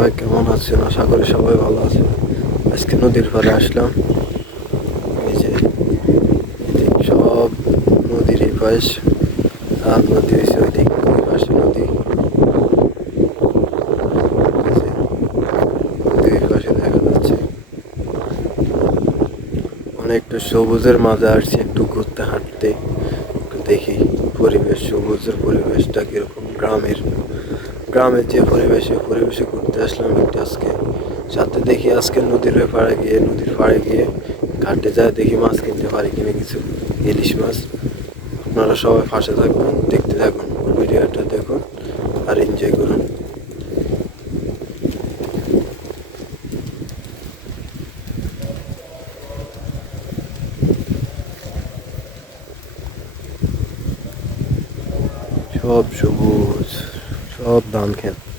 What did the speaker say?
সবাই কেমন আছেন? আশা করি সবাই ভালো আছে আজকে নদীর পাড়ে আসলাম। এই যে সব নদীর এই পাশ আর নদী হয়েছে ওইদিক ওই পাশে নদী। এই যে নদী ওই পাশে দেখা যাচ্ছে। অনেকটা সবুজের মাঝে আসছি একটু ঘুরতে হাঁটতে। দেখি পরিবেশ, সবুজের পরিবেশটা কীরকম গ্রামের। গ্রামের যে পরিবেশে পরিবেশে ঘুরতে আসলাম একটু আজকে। সাথে দেখি আজকে নদীর পাড়ে গিয়ে, নদীর পাড়ে গিয়ে ঘাটে যায়, দেখি মাছ কিনতে পারি কিনে কিছু। ইলিশ মাছ, আপনারা সবাই ফাঁসে থাকবেন, দেখতে থাকুন। ভিডিওটা সব সবুজ সব ধান খেত।